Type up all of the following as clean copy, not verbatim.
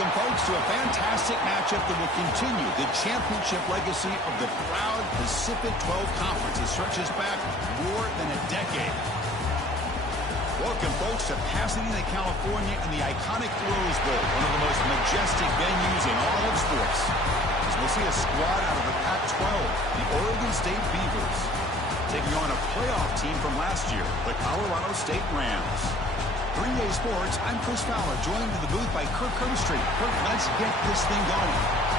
Welcome, folks, to a fantastic matchup that will continue the championship legacy of the proud Pacific 12 Conference that stretches back more than a decade. Welcome, folks, to Pasadena, California, and the iconic Rose Bowl, one of the most majestic venues in all of sports. As we'll see a squad out of the Pac-12, the Oregon State Beavers, taking on a playoff team from last year, the Colorado State Rams. 3A Sports, I'm Chris Fowler, joined in the booth by Kirk Street. Kirk, let's get this thing going.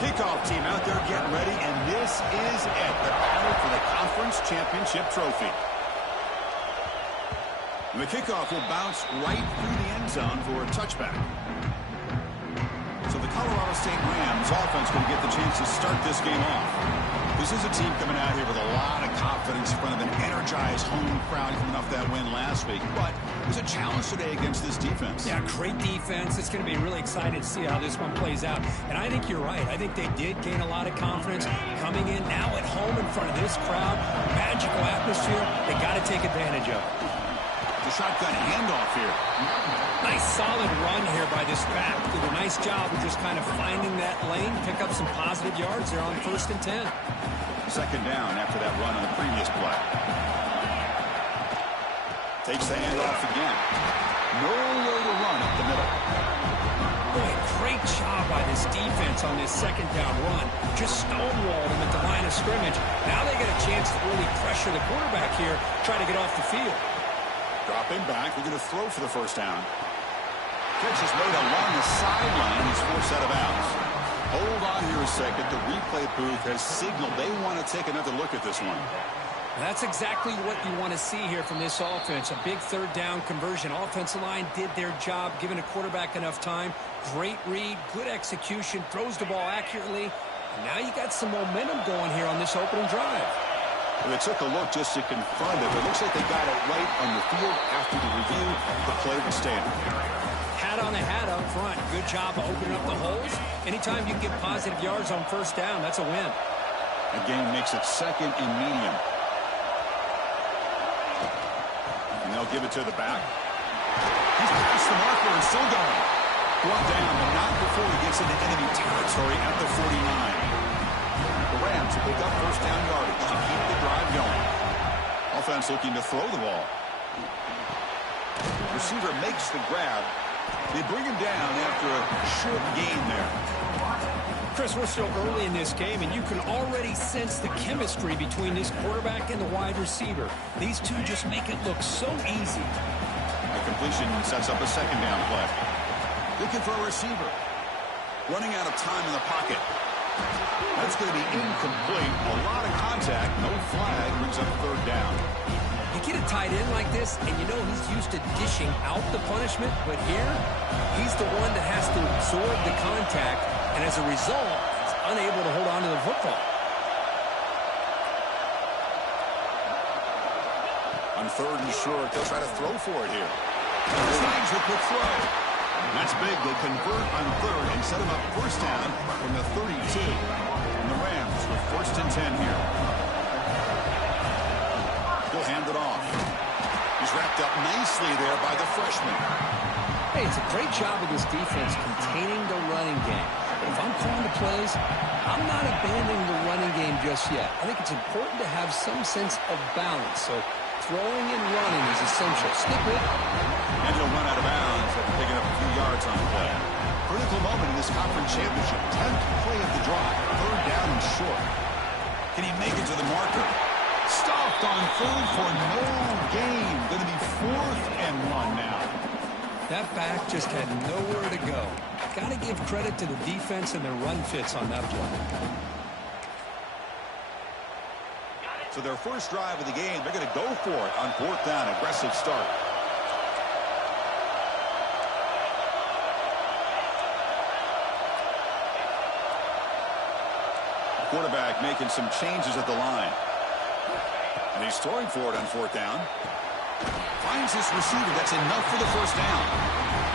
Kickoff team out there getting ready, and this is it, the battle for the conference championship trophy. And the kickoff will bounce right through the end zone for a touchback. So the Colorado State Rams offense going to get the chance to start this game off. This is a team coming out here with a lot of confidence in front of an energized home crowd coming off that win last week. But there's a challenge today against this defense. Yeah, great defense. It's going to be really exciting to see how this one plays out. And I think you're right. I think they did gain a lot of confidence coming in now at home in front of this crowd. Magical atmosphere. They got to take advantage of it. The shotgun handoff here. Nice solid run here by this back. Did a nice job of just kind of finding that lane, pick up some positive yards there on 1st and 10. Second down after that run on the previous play. Takes the handoff again. No way to run up the middle. Boy, great job by this defense on this second down run. Just stonewalled him at the line of scrimmage. Now they get a chance to really pressure the quarterback here, try to get off the field. Dropping back, we're going to throw for the first down. Catch is made along the sideline. He's forced out of bounds. Hold on here a second. The replay booth has signaled they want to take another look at this one. That's exactly what you want to see here from this offense. A big third down conversion. Offensive line did their job, giving a quarterback enough time. Great read, good execution, throws the ball accurately. And now you got some momentum going here on this opening drive. They took a look just to confirm it. It looks like they got it right on the field. After the review, the play would stand. Hat on a hat up front. Good job of opening up the holes. Anytime you can get positive yards on first down, that's a win. The game makes it second and medium. And they'll give it to the back. He's past the marker and still going. Brought down, but not before he gets into enemy territory at the 49. The Rams pick up first down yardage to keep the drive going. Offense looking to throw the ball. Receiver makes the grab. They bring him down after a short gain there. Chris, we're still early in this game, and you can already sense the chemistry between this quarterback and the wide receiver. These two just make it look so easy. The completion sets up a second down play. Looking for a receiver. Running out of time in the pocket. That's going to be incomplete. A lot of contact. No flag. Brings up third down. You get a tight end like this, and you know he's used to dishing out the punishment, but here, he's the one that has to absorb the contact, and as a result, he's unable to hold on to the football. On third and short, they'll try to throw for it here. Signs the quick throw. That's big. They convert on third and set him up first down from the 32. And the Rams with 1st and 10 here. He'll hand it off. He's wrapped up nicely there by the freshman. Hey, it's a great job of this defense containing the running game. But if I'm calling the plays, I'm not abandoning the running game just yet. I think it's important to have some sense of balance. So throwing and running is essential. Stick with it. And he'll run out of bounds after picking up a few yards on the play. Critical moment in this conference championship. 10th play of the drive. Third down and short. Can he make it to the marker? Stopped on third for no gain. Going to be 4th and 1 now. That back just had nowhere to go. Got to give credit to the defense and their run fits on that play. So their first drive of the game, they're going to go for it on 4th down. Aggressive start. quarterback making some changes at the line. And he's throwing for it on fourth down. Finds this receiver. That's enough for the first down.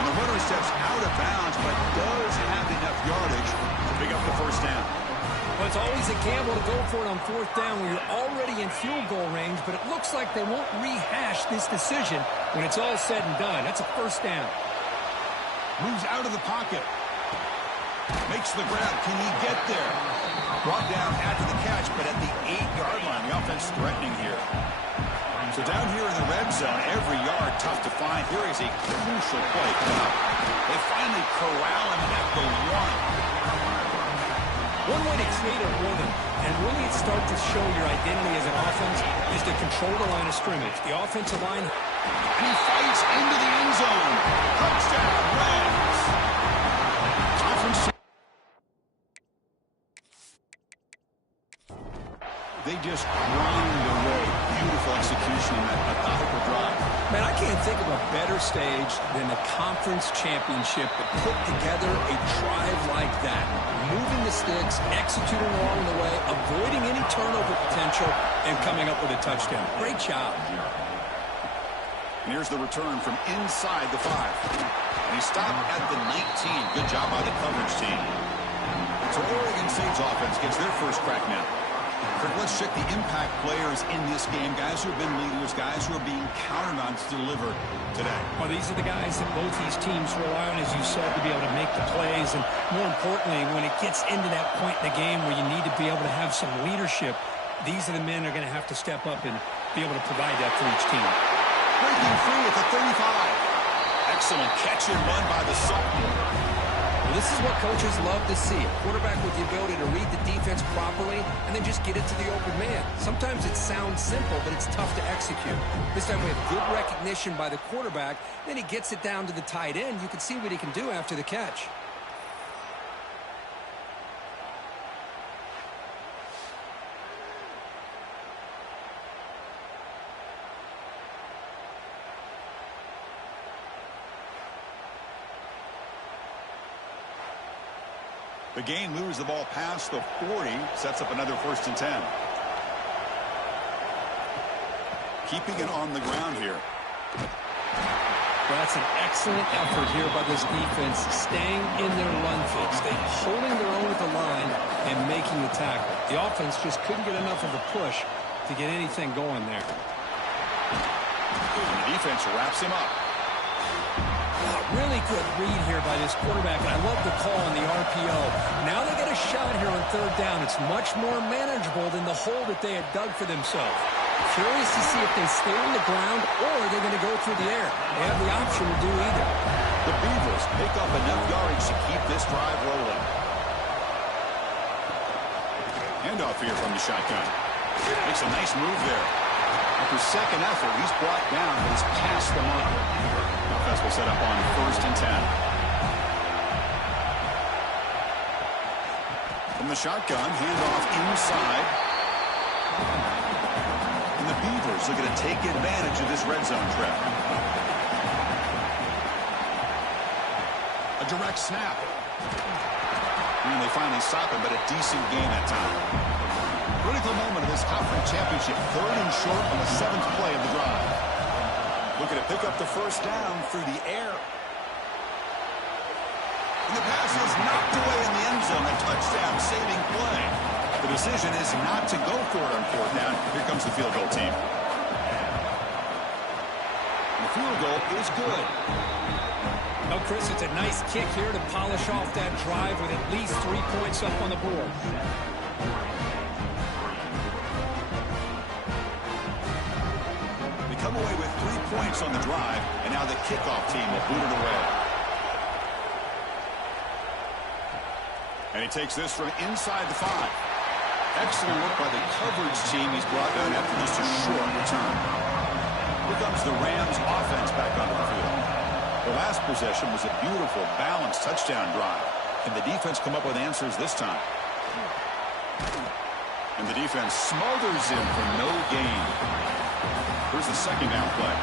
And the runner steps out of bounds, but does have enough yardage to pick up the first down. Well, it's always a gamble to go for it on fourth down when you're already in field goal range, but it looks like they won't rehash this decision when it's all said and done. That's a first down. Moves out of the pocket. Makes the grab. Can he get there? Brought down after the catch, but at the 8-yard line. The offense threatening here. So down here in the red zone, every yard tough to find. Here is a crucial play coming up. They finally corral him at the 1. One way to create a rhythm and really start to show your identity as an offense is to control the line of scrimmage. The offensive line. And he fights into the end zone. Touchdown, Rams. Conference. They just grind away. Beautiful execution in that methodical drive. Man, I can't think of a better stage than the conference championship to put together a drive like that. Moving the sticks, executing along the way, avoiding any turnover potential, and coming up with a touchdown. Great job. And here's the return from inside the 5. And he stopped at the 19. Good job by the coverage team. So Oregon State's offense gets their first crack now. Let's check the impact players in this game. Guys who have been leaders, guys who are being counted on to deliver today. Well, these are the guys that both these teams rely on, as you said, to be able to make the plays. And more importantly, when it gets into that point in the game where you need to be able to have some leadership, these are the men that are going to have to step up and be able to provide that for each team. Breaking free at the 35. Excellent catch and run by the sophomore. This is what coaches love to see. A quarterback with the ability to read the defense properly and then just get it to the open man. Sometimes it sounds simple, but it's tough to execute. This time we have good recognition by the quarterback. Then he gets it down to the tight end. You can see what he can do after the catch. The game moves the ball past the 40, sets up another 1st and 10. Keeping it on the ground here. Well, that's an excellent effort here by this defense, staying in their run fix. They're holding their own at the line and making the tackle. The offense just couldn't get enough of a push to get anything going there. And the defense wraps him up. Really good read here by this quarterback, and I love the call on the RPO. Now they get a shot here on 3rd down. It's much more manageable than the hole that they had dug for themselves. Curious to see if they stay on the ground or they're going to go through the air. They have the option to do either. The Beavers pick up enough yardage to keep this drive rolling. Handoff here from the shotgun. Makes a nice move there. After second effort, he's brought down, but he's past the marker. Offense will set up on 1st and 10. From the shotgun, handoff inside. And the Beavers are going to take advantage of this red zone trap. A direct snap. And they finally stop it, but a decent game that time. Critical moment of this conference championship. 3rd and short on the 7th play of the drive. Looking to pick up the first down through the air. And the pass is knocked away in the end zone. A touchdown-saving play. The decision is not to go for it on 4th down. Here comes the field goal team. And the field goal is good. Oh, Chris, it's a nice kick here to polish off that drive with at least 3 points up on the board. They come away with 3 points on the drive, and now the kickoff team will boot it away. And he takes this from inside the 5. Excellent work by the coverage team. He's brought down after just a short return. Here comes the Rams offense back onto the field. The last possession was a beautiful, balanced touchdown drive. Can the defense come up with answers this time? And the defense smothers him for no gain. Here's the 2nd down play.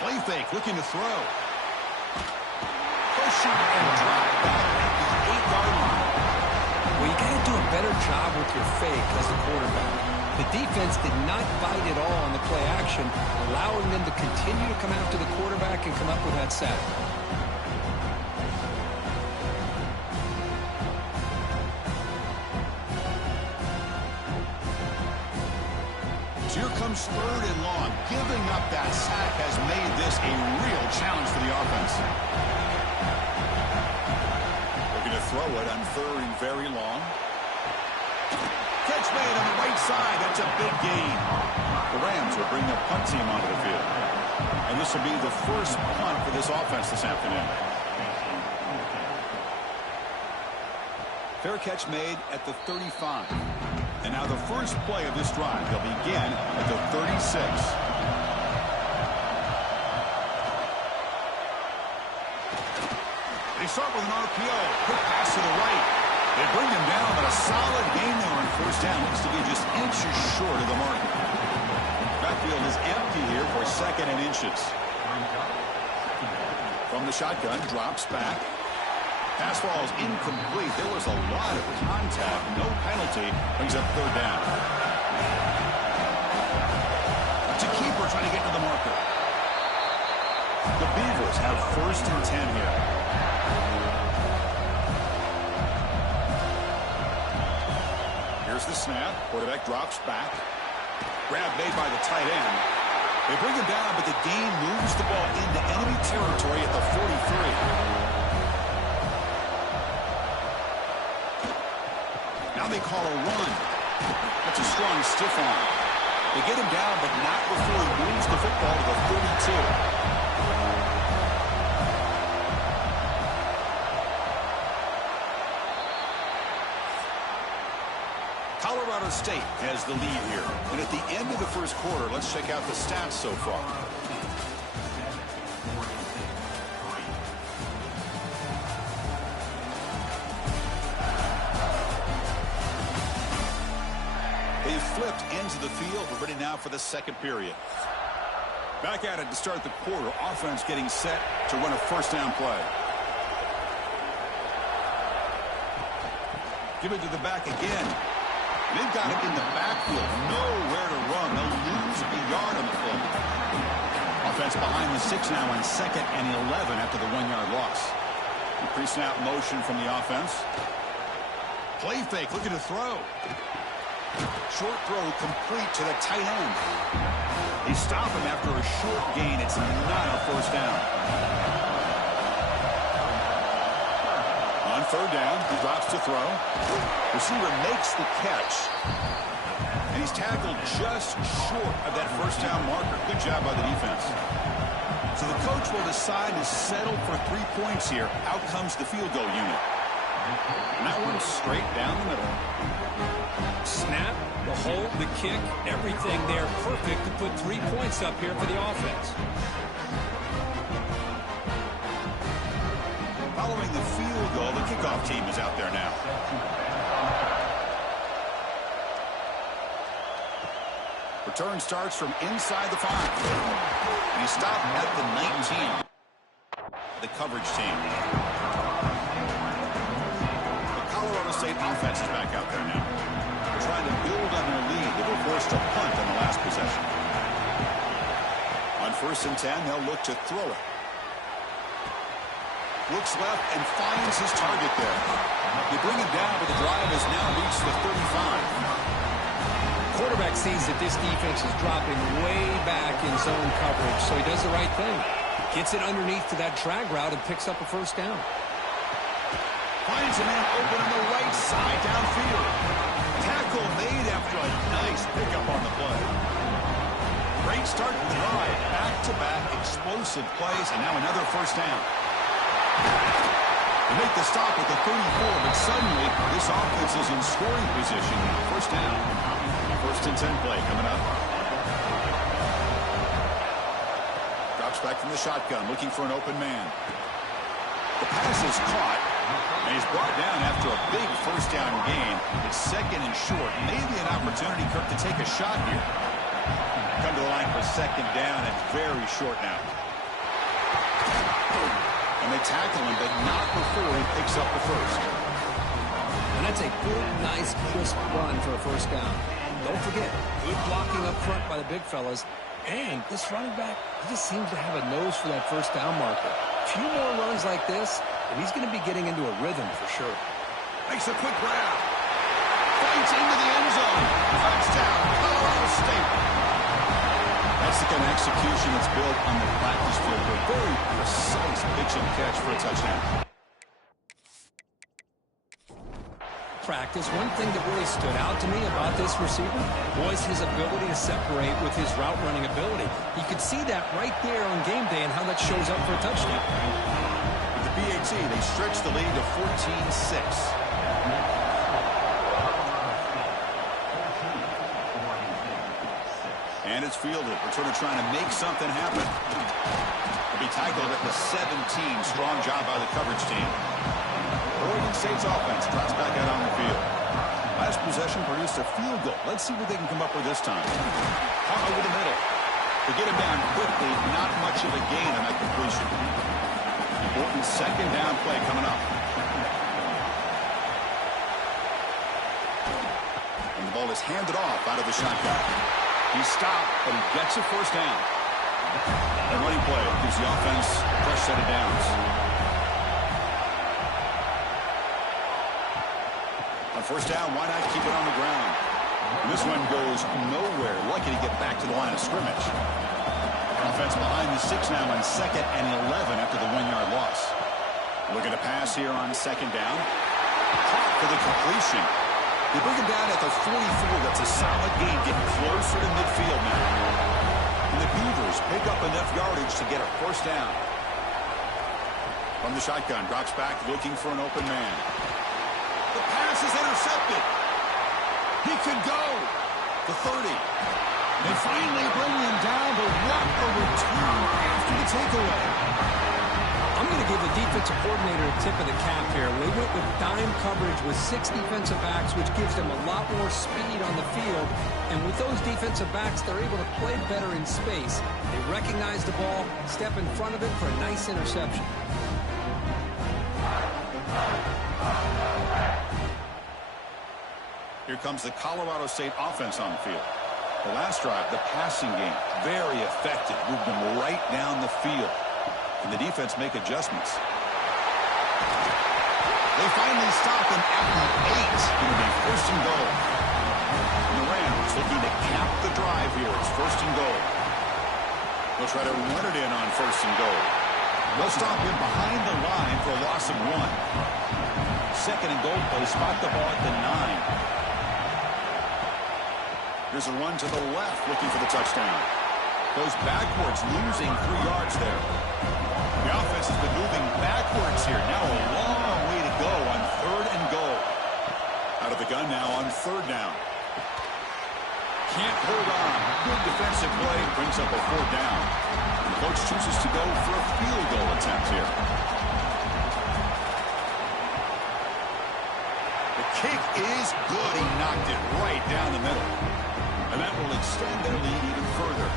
Play fake, looking to throw. rushing and drop back at the 8-yard line. Well, you got to do a better job with your fake as a quarterback. The defense did not bite at all on the play action, allowing them to continue to come after the quarterback and come up with that sack. So here comes 3rd and long. Giving up that sack has made this a real challenge for the offense. Looking to throw it on 3rd and very long. Catch made on the right side. That's a big gain. The Rams will bring the punt team onto the field. And this will be the first punt for this offense this afternoon. Fair catch made at the 35. And now the first play of this drive. They'll begin at the 36. They start with an RPO. Quick pass to the right. They bring him down, but a solid gain there on first down. Looks to be just inches short of the mark. Backfield is empty here for 2nd and inches. From the shotgun, drops back. Pass ball is incomplete. There was a lot of contact. No penalty. Brings up 3rd down. It's a keeper trying to get to the marker. The Beavers have 1st and 10 here. Here's the snap. Quarterback drops back. Grab made by the tight end. They bring him down, but the gain moves the ball into enemy territory at the 43. Now they call a run. That's a strong stiff arm. They get him down, but not before he moves the football to the 32. Colorado State has the lead here. And at the end of the first quarter, let's check out the stats so far. They flipped into the field. We're ready now for the second period. Back at it to start the quarter. Offense getting set to run a first down play. Give it to the back again. They've got it in the backfield. Nowhere to run. They'll lose a yard on the play. Offense behind the 6 now on 2nd and 11 after the 1-yard loss. Pre-snap motion from the offense. Play fake. Looking to throw. Short throw complete to the tight end. They stop him after a short gain. It's not a first down. On 3rd down, he drops to throw. Receiver makes the catch. And he's tackled just short of that first down marker. Good job by the defense. So the coach will decide to settle for 3 points here. Out comes the field goal unit. And that one's straight down the middle. Snap, the hold, the kick, everything there perfect to put 3 points up here for the offense. Following the field goal, the kickoff team is out there now. Return starts from inside the 5. And he stopped at the 19. The coverage team. The Colorado State offense is back out there now. They're trying to build on their lead. They were forced to punt on the last possession. On 1st and 10, they'll look to throw it. Looks left and finds his target there. They bring him down, but the drive has now reached the 35. Quarterback sees that this defense is dropping way back in zone coverage, so he does the right thing. Gets it underneath to that drag route and picks up a first down. Finds a man open on the right side downfield. Tackle made after a nice pickup on the play. Great start to the drive. Back-to-back explosive plays, and now another first down. They make the stop at the 34, but suddenly this offense is in scoring position. First down. 1st and 10 play coming up. Drops back from the shotgun, looking for an open man. The pass is caught, and he's brought down after a big first down gain. It's 2nd and short. Maybe an opportunity, Kirk, to take a shot here. Come to the line for 2nd down and very short now. And they tackle him, but not before he picks up the first. And that's a good, nice, crisp run for a first down. Don't forget, good blocking up front by the big fellas. And this running back, he just seems to have a nose for that first down marker. A few more runs like this, and he's going to be getting into a rhythm for sure. Makes a quick grab. Fights into the end zone. Touchdown, Colorado State. That's the kind of execution that's built on the practice field. A very precise pitch and catch for a touchdown. Practice, one thing that really stood out to me about this receiver was his ability to separate with his route running ability. You could see that right there on game day and how that shows up for a touchdown. With the BAT, they stretch the lead to 14-6. And it's fielded. Returner trying to make something happen. He'll be tackled at the 17. Strong job by the coverage team. Oregon State's offense drops back out on the field. Last possession produced a field goal. Let's see what they can come up with this time. Caught over the middle. They get him down quickly. Not much of a gain on that completion. Important second down play coming up. And the ball is handed off out of the shotgun. He's stopped, but he gets a first down. A running play gives the offense a fresh set of downs. On first down, why not keep it on the ground? And this one goes nowhere. Lucky to get back to the line of scrimmage. Offense behind the 6 now on 2nd and 11 after the 1-yard loss. Looking to pass here on 2nd down. Caught for the completion. They bring him down at the 44. That's a solid gain, getting closer to midfield now. And the Beavers pick up enough yardage to get a first down. From the shotgun, drops back looking for an open man. The pass is intercepted. He could go. The 30. They finally bring him down, but what a return after the takeaway. I'm going to give the defensive coordinator a tip of the cap here. They went with dime coverage with 6 defensive backs, which gives them a lot more speed on the field. And with those defensive backs, they're able to play better in space. They recognize the ball, step in front of it for a nice interception. Here comes the Colorado State offense on the field. The last drive, the passing game, very effective. Moved them right down the field. And the defense make adjustments. They finally stop him at the 8. It'll be first and goal. And the Rams looking to cap the drive here. It's first and goal. They'll try to run it in on first and goal. They'll stop him behind the line for a loss of 1. Second and goal play, spot the ball at the 9. Here's a run to the left, looking for the touchdown. Goes backwards, losing 3 yards there. The offense has been moving backwards here. Now a long way to go on 3rd and goal. Out of the gun now on 3rd down. Can't hold on. Good defensive play, brings up a 4th down. The coach chooses to go for a field goal attempt here. The kick is good. He knocked it right down the middle. And that will extend their lead even further.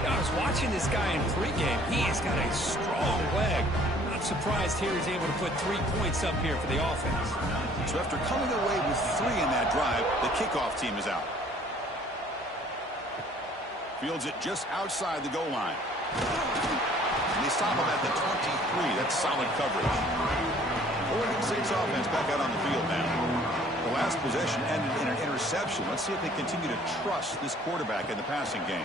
I was watching this guy in pregame. He has got a strong leg. Not surprised here he's able to put 3 points up here for the offense. So after coming away with 3 in that drive, the kickoff team is out. Fields it just outside the goal line. And they stop him at the 23. That's solid coverage. Oregon State's offense back out on the field now. The last possession ended in an interception. Let's see if they continue to trust this quarterback in the passing game.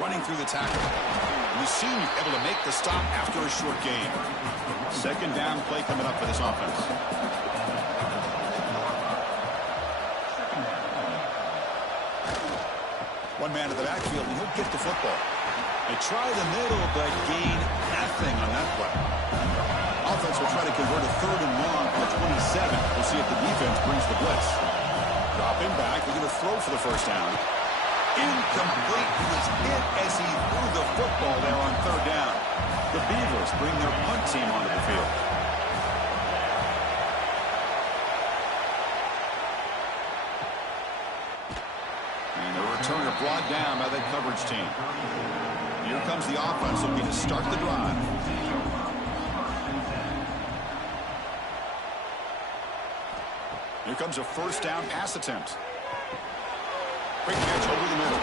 Running through the tackle. And the senior able to make the stop after a short game. Second down play coming up for this offense. One man to the backfield, and he'll get the football. They try the middle, but gain nothing on that play. Offense will try to convert a 3rd and long from the 27. We'll see if the defense brings the blitz. Dropping back, they're going to throw for the first down. Incomplete. He was hit as he threw the football there on 3rd down. The Beavers bring their punt team onto the field. And the returner brought down by that coverage team. Here comes the offense looking to start the drive. Here comes a first down pass attempt. Quick catch over the middle.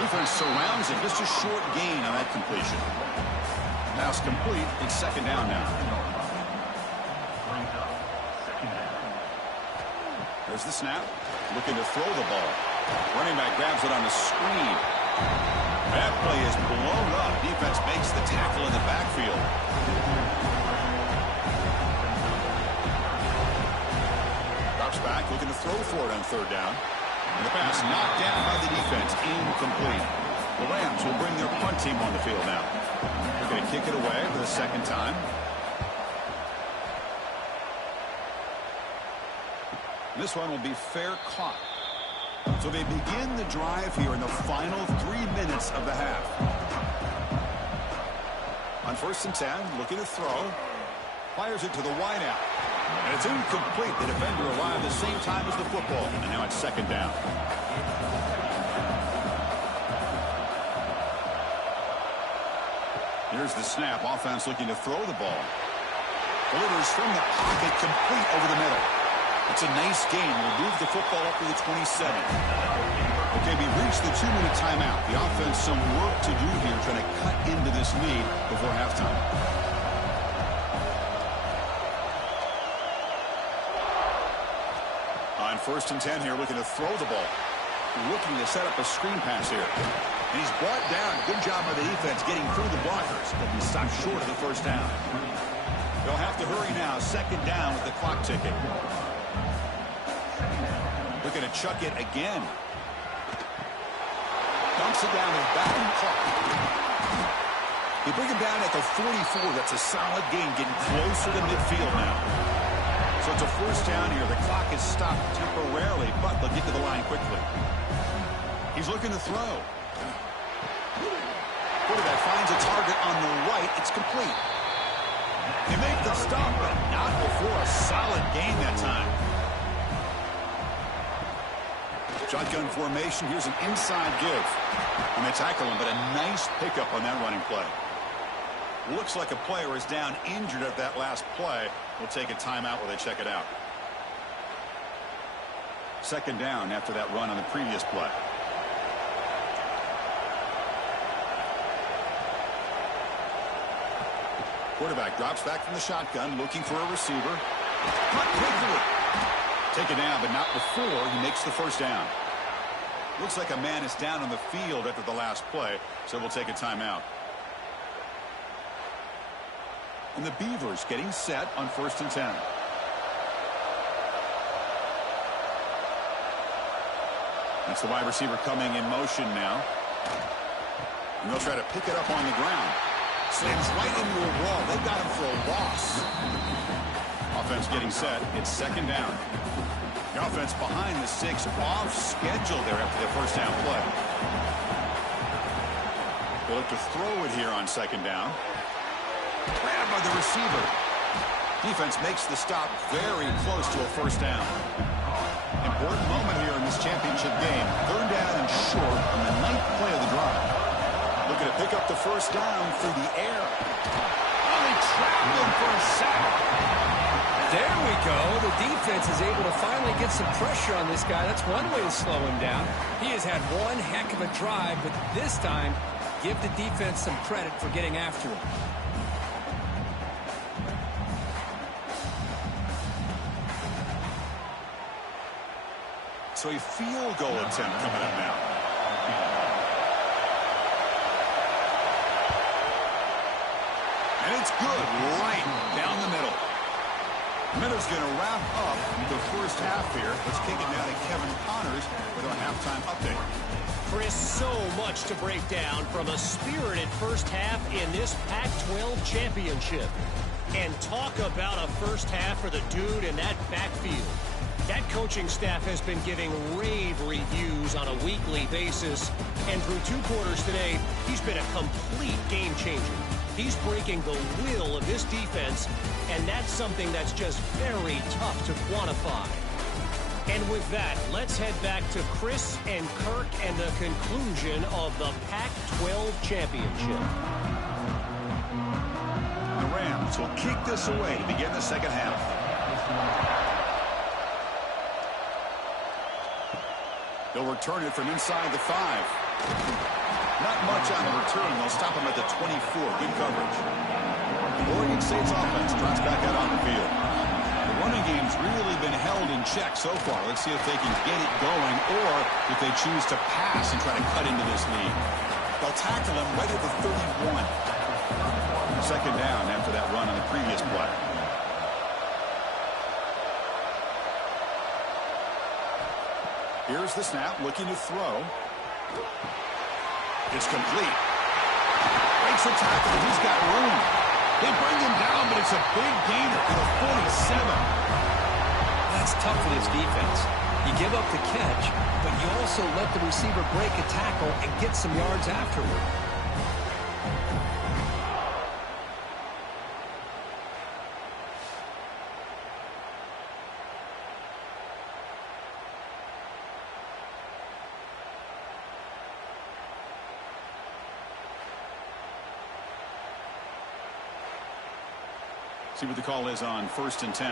Defense surrounds it. Just a short gain on that completion. Pass complete. It's second down now. There's the snap. Looking to throw the ball. Running back grabs it on the screen. That play is blown up. Defense makes the tackle in the backfield. Drops back, looking to throw for it on third down. And the pass knocked down by the defense. Incomplete. The Rams will bring their punt team on the field now. They're going to kick it away for the second time. This one will be fair caught. So they begin the drive here in the final 3 minutes of the half. On 1st and 10, looking to throw. Fires it to the wideout. And it's incomplete. The defender arrived at the same time as the football. And now it's second down. Here's the snap. Offense looking to throw the ball. Delivers from the pocket, complete over the middle. It's a nice gain. We'll move the football up to the 27. Okay, we reached the 2-minute timeout. The offense some work to do here, trying to cut into this lead before halftime. On 1st and 10 here, looking to throw the ball. Looking to set up a screen pass here. And he's brought down. Good job by the defense getting through the blockers. But he stopped short of the first down. They'll have to hurry now. Second down with the clock ticking. Looking to chuck it again. Dumps it down and back in clock. They bring him down at the 44. That's a solid gain, getting closer to midfield now. So it's a first down here. The clock is stopped temporarily, but they'll get to the line quickly. He's looking to throw. Quarterback finds a target on the right. It's complete. They make the stop, but not before a solid gain that time. Shotgun formation. Here's an inside give. And they tackle him, but a nice pickup on that running play. Looks like a player is down injured at that last play. We'll take a timeout while they check it out. Second down after that run on the previous play. Quarterback drops back from the shotgun, looking for a receiver. Cut quickly. Taken down, but not before he makes the first down. Looks like a man is down on the field after the last play, so we'll take a timeout. And the Beavers getting set on 1st and 10. That's the wide receiver coming in motion now. And they'll try to pick it up on the ground. Slams right into a wall. They've got him for a loss. Offense getting set. It's second down. The offense behind the 6, off schedule there after the first down play. They'll look to throw it here on second down. Grabbed by the receiver. Defense makes the stop very close to a first down. Important moment here in this championship game. Third down and short on the 9th play of the drive. Looking to pick up the first down through the air. Oh, they trapped him for a sack. There we go. The defense is able to finally get some pressure on this guy. That's one way to slow him down. He has had one heck of a drive, but this time, give the defense some credit for getting after him. So a field goal attempt coming up now. And it's good right down the middle. Miller's going to wrap up the first half here. Let's kick it now to Kevin Connors with our halftime update. Chris, so much to break down from a spirited first half in this Pac-12 championship. And talk about a first half for the dude in that backfield. That coaching staff has been giving rave reviews on a weekly basis. And through 2 quarters today, he's been a complete game changer. He's breaking the will of this defense, and that's something that's just very tough to quantify. And with that, let's head back to Chris and Kirk and the conclusion of the Pac-12 championship. The Rams will kick this away to begin the second half. They'll return it from inside the 5. Not much on the return. They'll stop him at the 24. Good coverage. Oregon State's offense drops back out on the field. The running game's really been held in check so far. Let's see if they can get it going or if they choose to pass and try to cut into this lead. They'll tackle him right at the 31. Second down after that run on the previous play. Here's the snap, looking to throw. It's complete. Breaks the tackle. He's got room. They bring him down, but it's a big gainer for the 47. That's tough for this defense. You give up the catch, but you also let the receiver break a tackle and get some yards afterward. See what the call is on 1st and 10.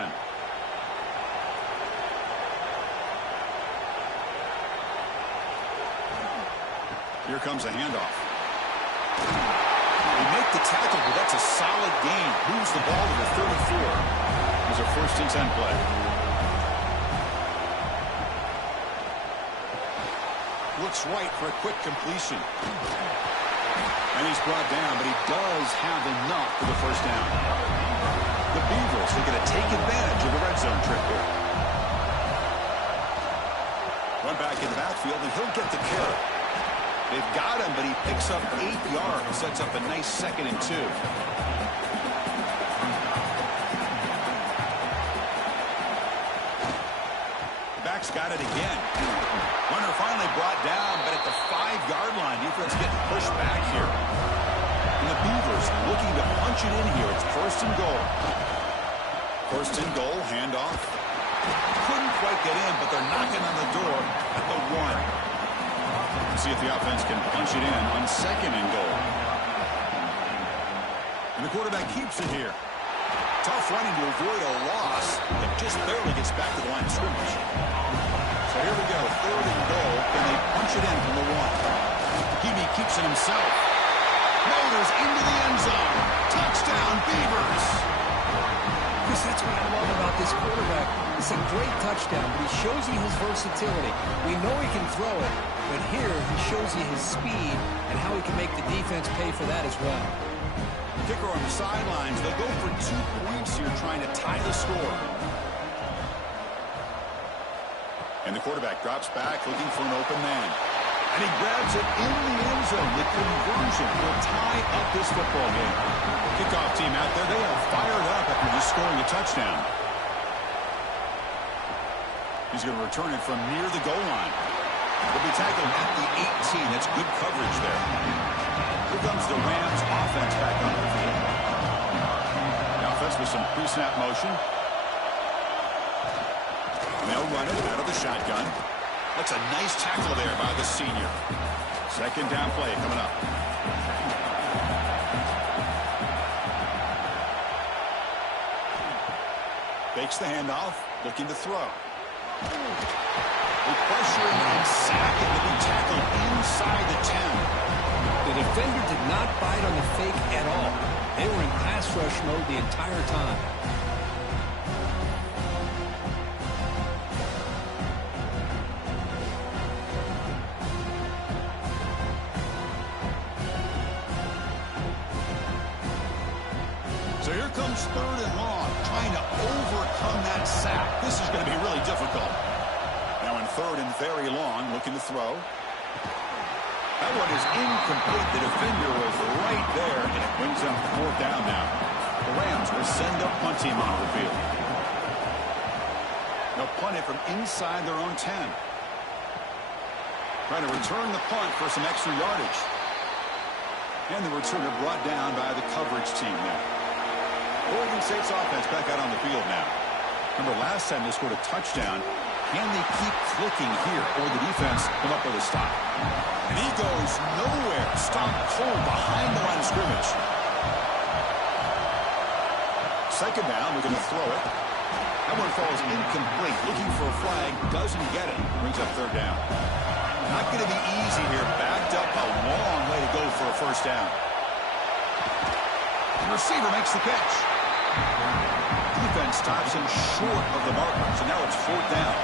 Here comes a handoff. They make the tackle, but that's a solid gain. Moves the ball to the 34. It was a 1st and 10 play. Looks right for a quick completion. And he's brought down, but he does have enough for the 1st down. The Beavers are going to take advantage of the red zone trip here. Run back in the backfield, and he'll get the carry. They've got him, but he picks up 8 yards. Sets up a nice 2nd and 2. Back's got it again. Runner finally brought down, but at the 5-yard line, defense getting pushed back here. And the Beavers looking to punch it in here. It's 1st and goal. 1st and goal, handoff. Couldn't quite get in, but they're knocking on the door at the 1. Let's see if the offense can punch it in on 2nd and goal. And the quarterback keeps it here. Tough running to avoid a loss, but just barely gets back to the line of scrimmage. So here we go, 3rd and goal. Can they punch it in from the 1? Hebe keeps it himself. Motors into the end zone. Touchdown, Beavers. Chris, that's what I love about this quarterback. It's a great touchdown, but he shows you his versatility. We know he can throw it, but here he shows you his speed and how he can make the defense pay for that as well. Kicker on the sidelines. They'll go for 2 points here, trying to tie the score. And the quarterback drops back, looking for an open man. And he grabs it in the end zone. The conversion will tie up this football game. Kickoff team out there, they are fired up after just scoring a touchdown. He's going to return it from near the goal line. He'll be tackled at the 18. That's good coverage there. Here comes the Rams offense back on the field. The offense with some pre-snap motion. And they'll run it out of the shotgun. That's a nice tackle there by the senior. 2nd down play coming up. Fakes the handoff, looking to throw. They pressure him and sack him to be tackled inside the 10. The defender did not bite on the fake at all. They were in pass rush mode the entire time. So here comes 3rd and long, trying to overcome that sack. This is going to be really difficult. Now in 3rd and very long, looking to throw. That one is incomplete. The defender was right there, and it brings up 4th down now. The Rams will send a punt team onto the field. They'll punt it from inside their own 10. Trying to return the punt for some extra yardage. And the returner brought down by the coverage team now. Oregon State's offense back out on the field now. Remember, last time they scored a touchdown. Can they keep clicking here, or the defense come up with a stop? And he goes nowhere. Stopped cold behind the line of scrimmage. 2nd down, we're going to throw it. That one falls incomplete. Looking for a flag, doesn't get it. Brings up 3rd down. going to be easy here. Backed up a long way to go for a first down. The receiver makes the catch. Defense stops him short of the marker, so now it's fourth down.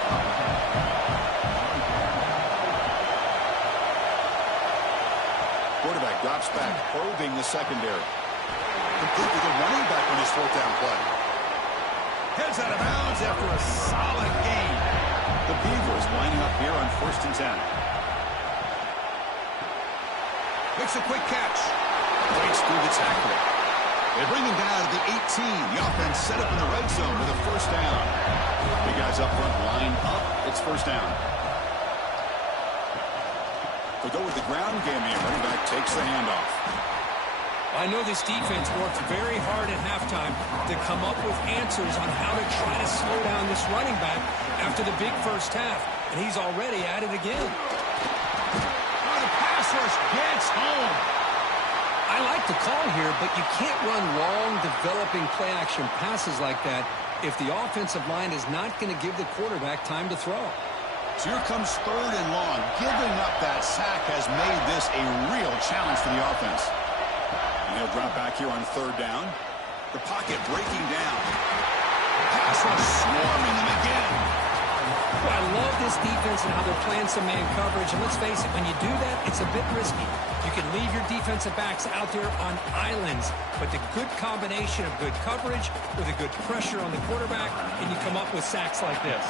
Quarterback drops back, probing the secondary. Complete with the running back on his fourth down play. Heads out of bounds after a solid gain. The Beavers lining up here on 1st and 10. Makes a quick catch. Breaks through the tackle. They bring him down to the 18. The offense set up in the red zone with a first down. The guys up front line up. It's first down. They go with the ground game here. Running back takes the handoff. I know this defense worked very hard at halftime to come up with answers on how to try to slow down this running back after the big first half, and he's already at it again. Oh, the pass rush gets home. I like the call here, but you can't run long, developing play-action passes like that if the offensive line is not going to give the quarterback time to throw. So here comes 3rd and long. Giving up that sack has made this a real challenge for the offense. And he'll drop back here on 3rd down. The pocket breaking down. Pass rush swarming him again. Well, I love this defense and how they're playing some man coverage. And let's face it, when you do that, it's a bit risky. You can leave your defensive backs out there on islands, but the good combination of good coverage with a good pressure on the quarterback, and you come up with sacks like this.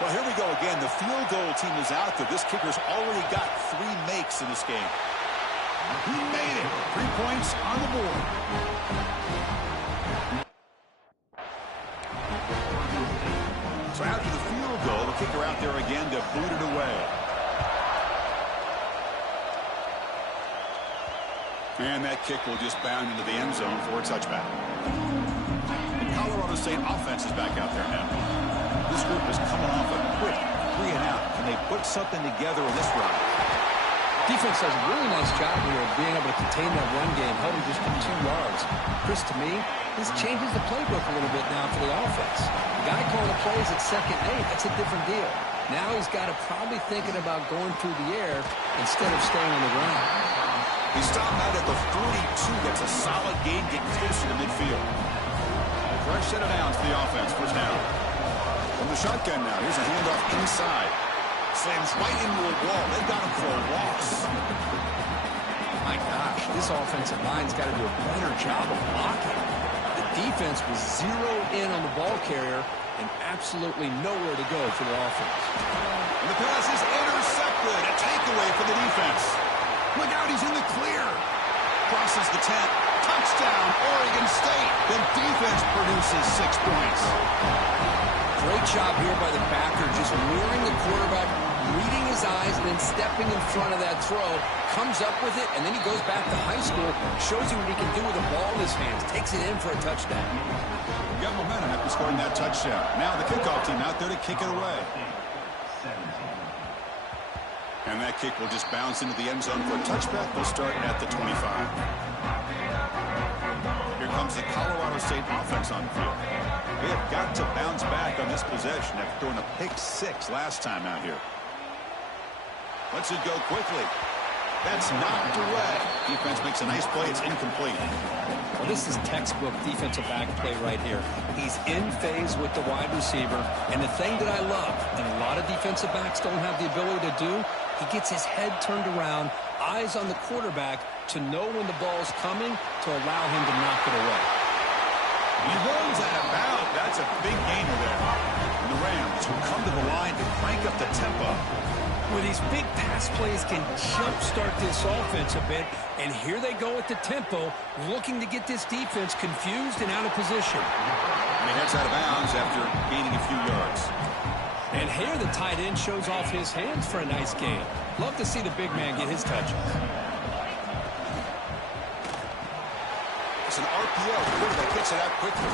Well, here we go again. The field goal team is out there. This kicker's already got 3 makes in this game. He made it. 3 points on the board. So after the field goal, the kicker out there again to boot it away. And that kick will just bound into the end zone for a touchback. The Colorado State offense is back out there now. This group is coming off a quick 3 and out. Can they put something together in this run? Defense does a really nice job here of being able to contain that run game, held him just for 2 yards. Chris, to me, this changes the playbook a little bit now for the offense. The guy calling the plays at 2nd and 8, that's a different deal. Now he's got to probably thinking about going through the air instead of staying on the ground. He stopped out at the 42. That's a solid gain, getting closer to midfield. Fresh set of downs for the offense. First down. From the shotgun now. Here's a handoff inside. Slams right into a wall. They got him for a loss. My gosh, this offensive line's got to do a better job of blocking. The defense was zeroed in on the ball carrier and absolutely nowhere to go for the offense. And the pass is intercepted. A takeaway for the defense. Look out, he's in the clear. Crosses the 10. Touchdown, Oregon State. The defense produces 6 points. Great job here by the backer, just luring the quarterback, reading his eyes, and then stepping in front of that throw. Comes up with it, and then he goes back to high school. Shows you what he can do with a ball in his hands. Takes it in for a touchdown. Got momentum after scoring that touchdown. Now the kickoff team out there to kick it away. And that kick will just bounce into the end zone for a touchback. They'll start at the 25. Here comes the Colorado State offense on the field. They have got to bounce back on this possession after throwing a pick 6 last time out here. Lets it go quickly. That's knocked away. Defense makes a nice play. It's incomplete. Well, this is textbook defensive back play right here. He's in phase with the wide receiver. And the thing that I love, and a lot of defensive backs don't have the ability to do, he gets his head turned around, eyes on the quarterback to know when the ball's coming to allow him to knock it away. He runs out of bounds. That's a big gainer there. And the Rams will come to the line to crank up the tempo. Where these big pass plays can jumpstart this offense a bit, and here they go at the tempo, looking to get this defense confused and out of position. And he heads out of bounds after gaining a few yards. And here the tight end shows off his hands for a nice gain. Love to see the big man get his touches. It's an RPO. The quarterback gets it out quickly.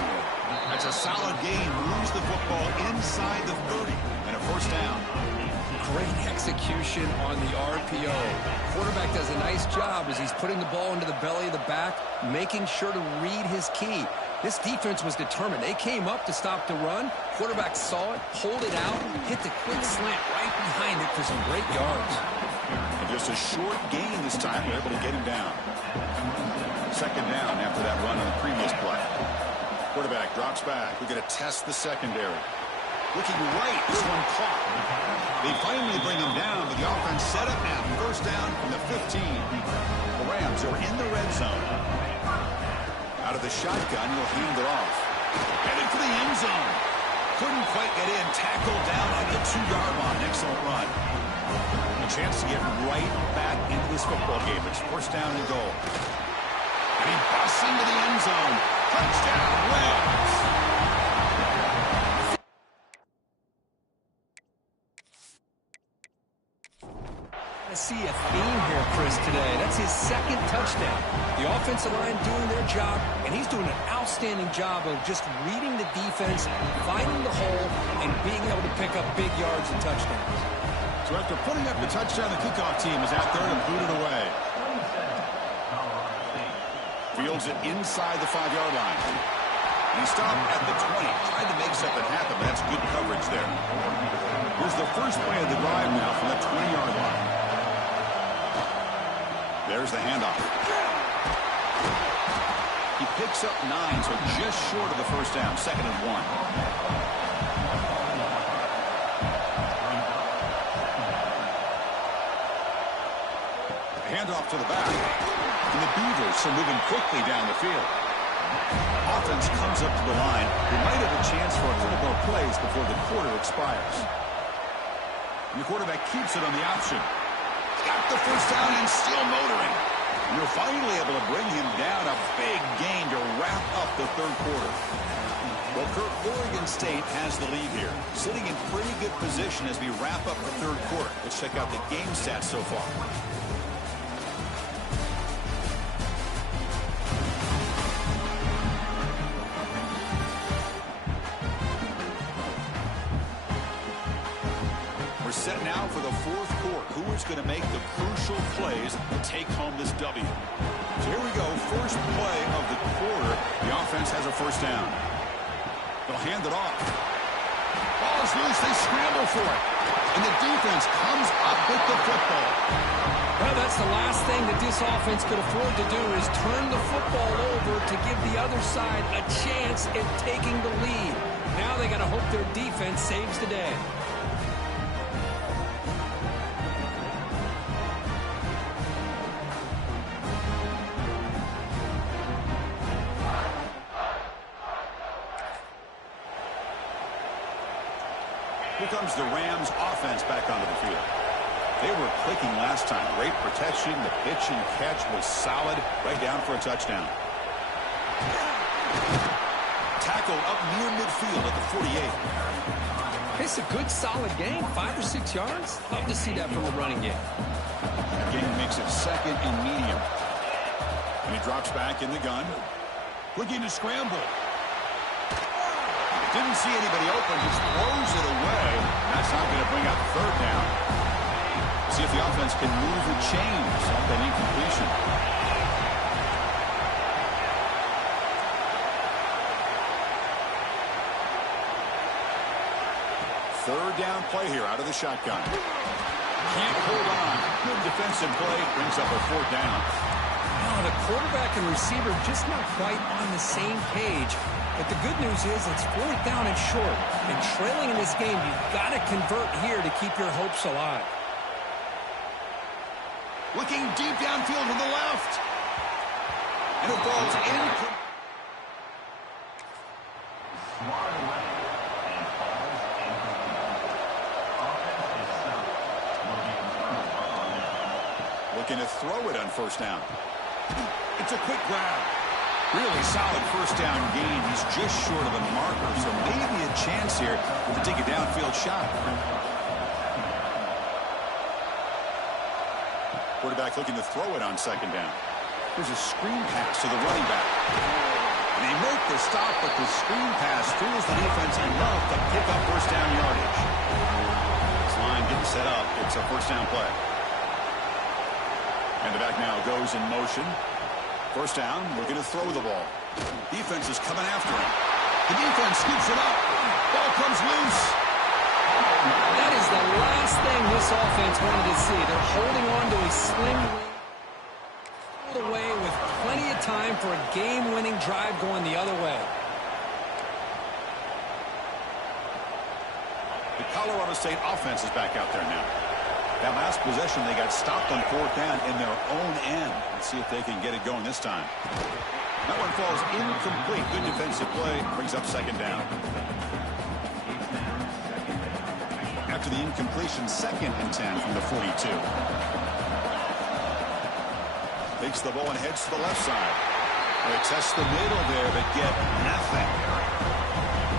That's a solid gain. Moves the football inside the 30. And a first down. Great execution on the RPO. Quarterback does a nice job as he's putting the ball into the belly of the back, making sure to read his key. This defense was determined. They came up to stop the run. Quarterback saw it, pulled it out, hit the quick slant right behind it for some great yards. And just a short gain this time. They're able to get him down. Second down after that run on the previous play. Quarterback drops back. We're going to test the secondary. Looking right. This one caught. They finally bring him down, but the offense set up now. First down from the 15. The Rams are in the red zone. Out of the shotgun, he'll hand it off. Headed for the end zone. Couldn't quite get in. Tackled down at the 2-yard line. Excellent run. A chance to get right back into this football game. It's first down and goal. And he busts into the end zone. Touchdown, Rams. I see a theme here, Chris, today. That's his second touchdown. The offensive line doing their job, and he's doing an outstanding job of just reading the defense, finding the hole, and being able to pick up big yards and touchdowns. So after putting up the touchdown, the kickoff team is out there to boot it away. Fields it inside the 5-yard line. And he stopped at the 20. Tried to make something happen, but that's good coverage there. Here's the first play of the drive now from the 20-yard line. There's the handoff. He picks up 9, so just short of the first down. Second and 1. Handoff to the back. And the Beavers are moving quickly down the field. Offense comes up to the line. They might have a chance for a couple more plays before the quarter expires. And the quarterback keeps it on the option. Got the first down and still motoring. And you're finally able to bring him down. A big gain to wrap up the third quarter. Well, Kirk, Oregon State has the lead here. Sitting in pretty good position as we wrap up the third quarter. Let's check out the game stats so far. Set now for the fourth quarter. Who is going to make the crucial plays to take home this W? So here we go. First play of the quarter. The offense has a first down. They'll hand it off. Ball is loose. They scramble for it. And the defense comes up with the football. Well, that's the last thing that this offense could afford to do is turn the football over to give the other side a chance at taking the lead. Now they got to hope their defense saves the day. Here comes the Rams offense back onto the field. They were clicking last time. Great protection. The pitch and catch was solid. Right down for a touchdown. Tackle up near midfield at the 48. It's a good solid game. 5 or 6 yards. Love to see that from the running game. That game makes it second and medium. And he drops back in the gun. Looking to scramble. Didn't see anybody open, just throws it away. That's not going to bring up third down. See if the offense can move the chains off that incompletion. Third down play here out of the shotgun. Can't hold on. Good defensive play. Brings up a fourth down. Oh, the quarterback and receiver just not quite on the same page. But the good news is it's fourth down and short. And trailing in this game, you've got to convert here to keep your hopes alive. Looking deep downfield to the left. And it falls in. Looking to throw it on first down. It's a quick grab. Really solid first down gain. He's just short of a marker, so maybe a chance here to take a downfield shot. Quarterback looking to throw it on second down. There's a screen pass to the running back. And they make the stop, but the screen pass fools the defense enough to pick up first down yardage. This line getting set up. It's a first down play. And the back now goes in motion. First down, looking to throw the ball. Defense is coming after him. The defense scoops it up. Ball comes loose. That is the last thing this offense wanted to see. They're holding on to a slim lead away with plenty of time for a game-winning drive going the other way. The Colorado State offense is back out there now. That last possession, they got stopped on 4th down in their own end. Let's see if they can get it going this time. That one falls incomplete. Good defensive play. Brings up 2nd down. After the incompletion, 2nd and 10 from the 42. Takes the ball and heads to the left side. They test the middle there, but get nothing.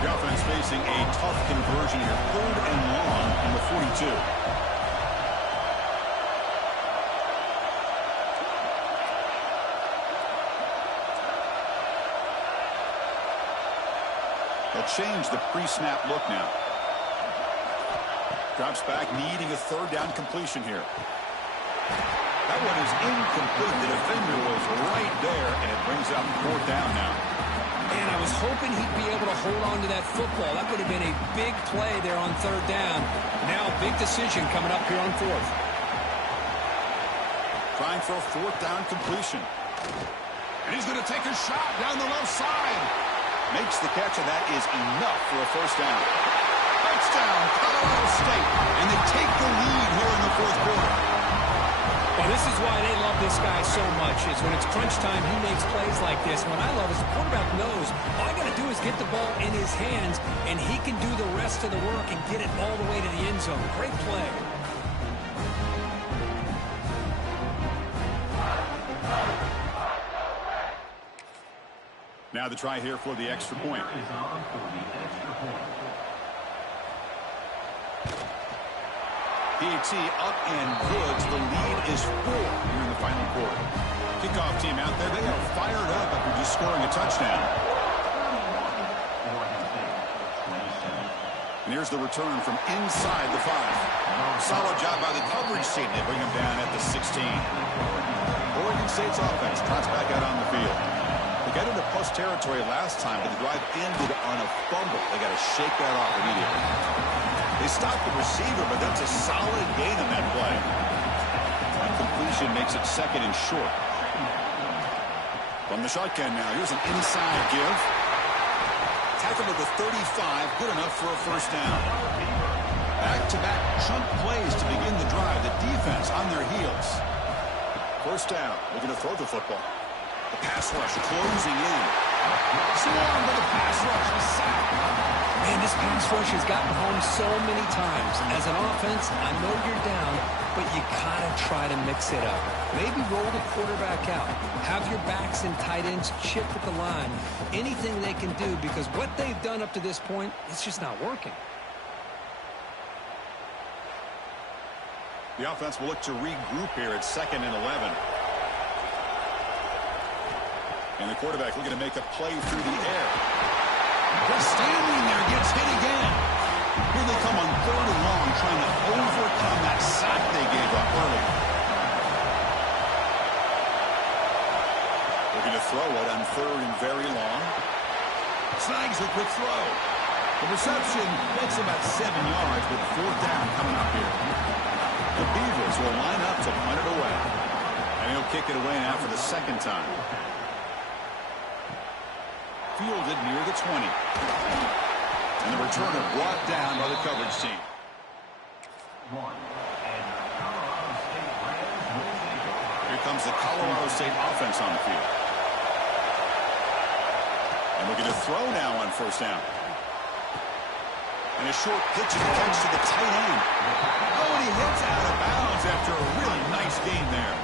The offense facing a tough conversion here. 3rd and long from the 42. They'll change the pre-snap look now. Drops back, needing a 3rd down completion here. That one is incomplete. The defender was right there, and it brings up 4th down now. Man, I was hoping he'd be able to hold on to that football. That would have been a big play there on 3rd down. Now, big decision coming up here on 4th. Trying for a 4th down completion. And he's going to take a shot down the left side. Makes the catch, and that is enough for a 1st down. Touchdown, Colorado State. And they take the lead here in the 4th quarter. Well, this is why they love this guy so much, is when it's crunch time, he makes plays like this. What I love is the quarterback knows all I got to do is get the ball in his hands, and he can do the rest of the work and get it all the way to the end zone. Great play. Now the try here for the extra point. PAT up and good. The lead is 4 here in the final quarter. Kickoff team out there. They are fired up after just scoring a touchdown. And here's the return from inside the 5. Solid job by the coverage team. They bring him down at the 16. Oregon State's offense trots back out on the field. They got into plus territory last time, but the drive ended on a fumble. They got to shake that off immediately. They stopped the receiver, but that's a solid gain on that play. And completion makes it 2nd and short. From the shotgun now, here's an inside give. Tackled to the 35, good enough for a 1st down. Back-to-back chunk plays to begin the drive. The defense on their heels. 1st down, looking to throw the football. The pass rush closing in. Swarmed by the pass rush, a sack. Man, this pass rush has gotten home so many times. As an offense, I know you're down, but you gotta try to mix it up. Maybe roll the quarterback out. Have your backs and tight ends chip at the line. Anything they can do, because what they've done up to this point, it's just not working. The offense will look to regroup here at 2nd and 11. And the quarterback looking to make a play through the air. Just standing there, gets hit again. Here they come on 3rd and long, trying to overcome that sack they gave up earlier. Looking to throw it on 3rd and very long. Snags a quick throw. The reception makes about 7 yards, with 4th down coming up here. The Beavers will line up to punt it away. And he'll kick it away now for the 2nd time. Fielded near the 20. And the returner brought down by the coverage team. Here comes the Colorado State offense on the field. And we're going to throw now on 1st down. And a short pitch and catch to the tight end. Oh, and he hits out of bounds after a really nice gain there.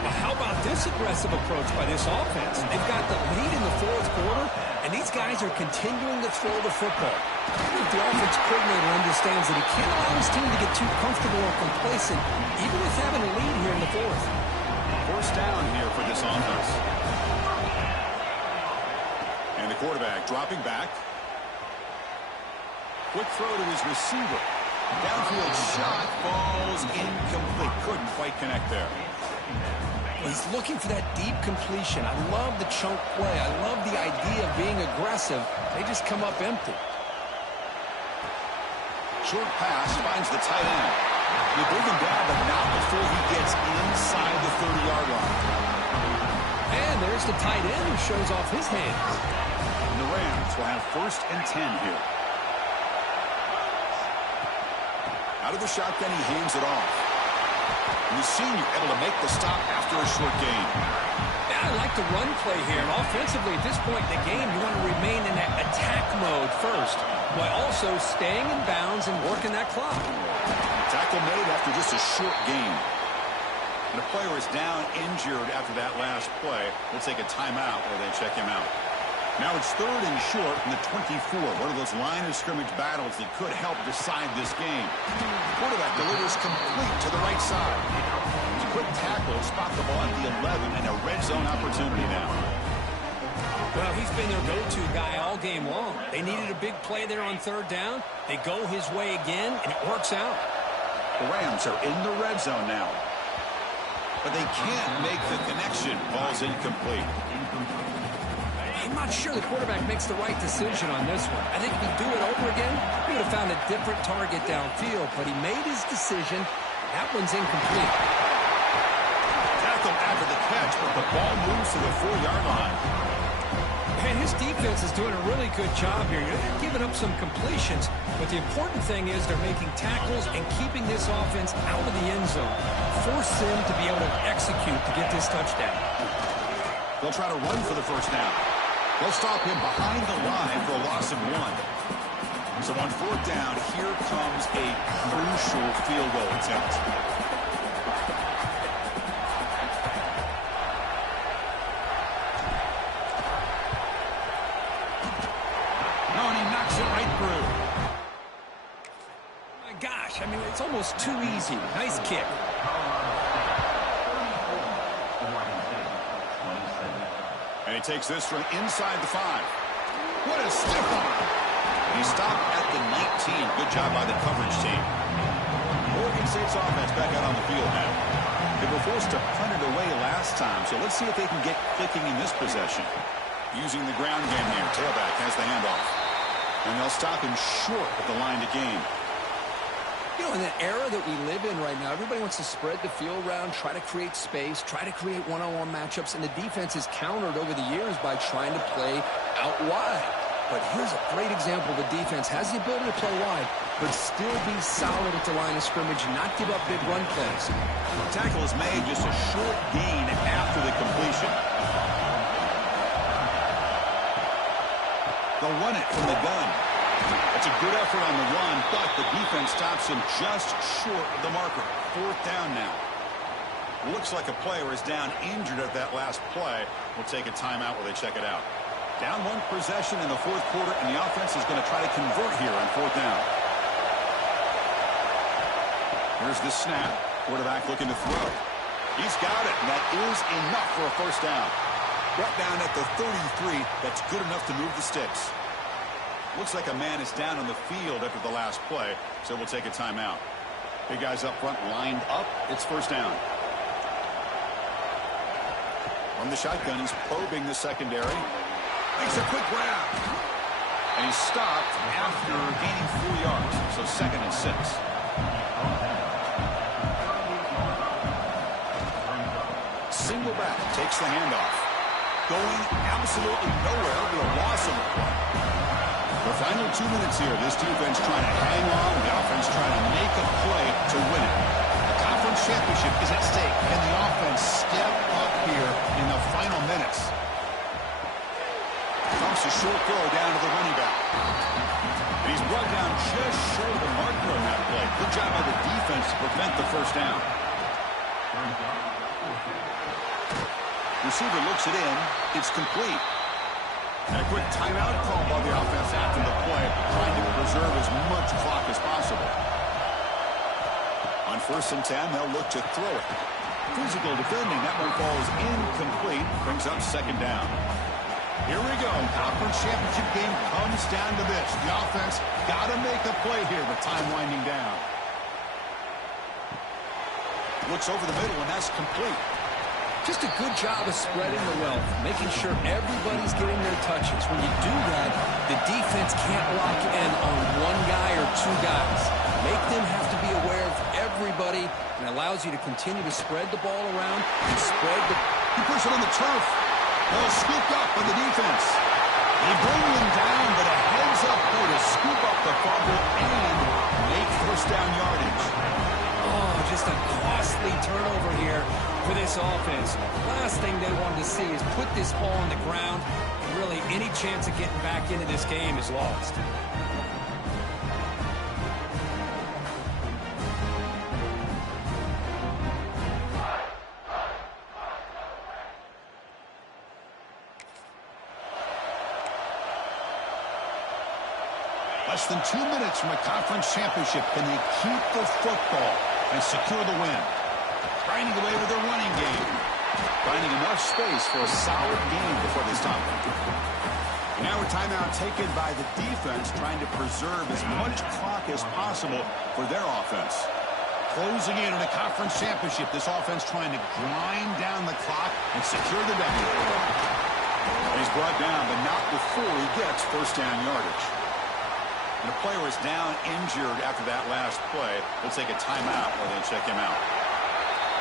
Well, how about this aggressive approach by this offense? They've got the lead in the 4th quarter, and these guys are continuing to throw the football. I think the offense coordinator understands that he can't allow his team to get too comfortable or complacent, even with having a lead here in the 4th. 1st down here for this offense. And the quarterback dropping back. Quick throw to his receiver. Downfield shot falls incomplete. Couldn't quite connect there. He's looking for that deep completion. I love the chunk play. I love the idea of being aggressive. They just come up empty. Short pass finds the tight end. You bring him down, but not before he gets inside the 30-yard line. And there's the tight end who shows off his hands. And the Rams will have 1st and 10 here. Out of the shotgun, he hands it off. And the senior able to make the stop after a short gain. Yeah, I like the run play here. And offensively, at this point in the game, you want to remain in that attack mode first, while also staying in bounds and working that clock. Tackle made after just a short gain. And the player is down injured after that last play. We'll take a timeout while they check him out. Now it's 3rd and short from the 24. One of those line of scrimmage battles that could help decide this game. Quarterback delivers complete to the right side. It's a quick tackle, spot the ball at the 11, and a red zone opportunity now. Well, he's been their go-to guy all game long. They needed a big play there on 3rd down. They go his way again, and it works out. The Rams are in the red zone now. But they can't make the connection. Ball's incomplete. I'm not sure the quarterback makes the right decision on this one. I think if he'd do it over again, he would have found a different target downfield. But he made his decision. That one's incomplete. Tackle after the catch, but the ball moves to the 4-yard line. And his defense is doing a really good job here. They're giving up some completions, but the important thing is they're making tackles and keeping this offense out of the end zone. Force them to be able to execute to get this touchdown. They'll try to run for the 1st down. They'll stop him behind the line for a loss of 1. So on 4th down, here comes a crucial field goal attempt. Oh, and he knocks it right through. My gosh, I mean, it's almost too easy. Nice kick. And he takes this from inside the 5. What a stiff arm. He stopped at the 19. Good job by the coverage team. Oregon State's offense back out on the field now. They were forced to punt it away last time, so let's see if they can get clicking in this possession. Using the ground game here. Tailback has the handoff. And they'll stop him short at the line to gain. You know, in the era that we live in right now, everybody wants to spread the field around, try to create space, try to create one-on-one matchups, and the defense is countered over the years by trying to play out wide. But here's a great example. The defense has the ability to play wide, but still be solid at the line of scrimmage, not give up big run plays. The tackle is made just a short gain after the completion. They'll run it from the gun. That's a good effort on the run, but the defense stops him just short of the marker. 4th down now. Looks like a player is down injured at that last play. We'll take a timeout while they check it out. Down 1 possession in the 4th quarter, and the offense is going to try to convert here on 4th down. Here's the snap. Quarterback looking to throw. He's got it, and that is enough for a 1st down. Brought down at the 33. That's good enough to move the sticks. Looks like a man is down on the field after the last play, so we'll take a timeout. Big guys up front lined up. It's 1st down. From the shotgun, he's probing the secondary. Makes a quick grab. And he's stopped after gaining 4 yards, so 2nd and 6. Single back takes the handoff. Going absolutely nowhere. It'll be a loss on the play. The final 2 minutes here. This defense trying to hang on. The offense trying to make a play to win it. The conference championship is at stake. Can the offense step up here in the final minutes? Comes a short throw down to the running back. And he's brought down just short of the marker on that play. Good job by the defense to prevent the 1st down. Receiver looks it in. It's complete. And a quick timeout call by the offense after the play, trying to preserve as much clock as possible. On 1st and 10, they'll look to throw it. Physical defending. That one falls incomplete. Brings up 2nd down. Here we go. Conference championship game comes down to this. The offense got to make a play here with time winding down. Looks over the middle, and that's complete. Just a good job of spreading the wealth, making sure everybody's getting their touches. When you do that, the defense can't lock in on one guy or two guys. Make them have to be aware of everybody, and allows you to continue to spread the ball around and spread the... He puts it on the turf. Ball scooped up by the defense. They bring him down, but a heads-up play to scoop up the fumble and make first down yardage. Oh, just a costly turnover here for this offense. Last thing they wanted to see is put this ball on the ground, and really any chance of getting back into this game is lost. Less than 2 minutes from a conference championship. Can they keep the football and secure the win? Grinding away with their running game. Finding enough space for a solid game before they stop it. Now a timeout taken by the defense, trying to preserve as much clock as possible for their offense. Closing in on a conference championship, this offense trying to grind down the clock and secure the W. He's brought down, but not before he gets first down yardage. And the player is down injured after that last play. They'll take a timeout or they'll check him out.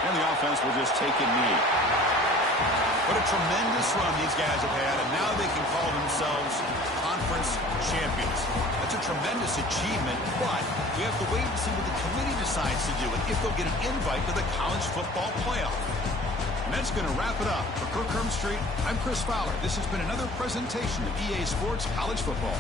And the offense will just take a knee. What a tremendous run these guys have had, and now they can call themselves conference champions. That's a tremendous achievement, but we have to wait and see what the committee decides to do and if they'll get an invite to the college football playoff. And that's going to wrap it up. For Kirk Street, I'm Chris Fowler. This has been another presentation of EA Sports College Football.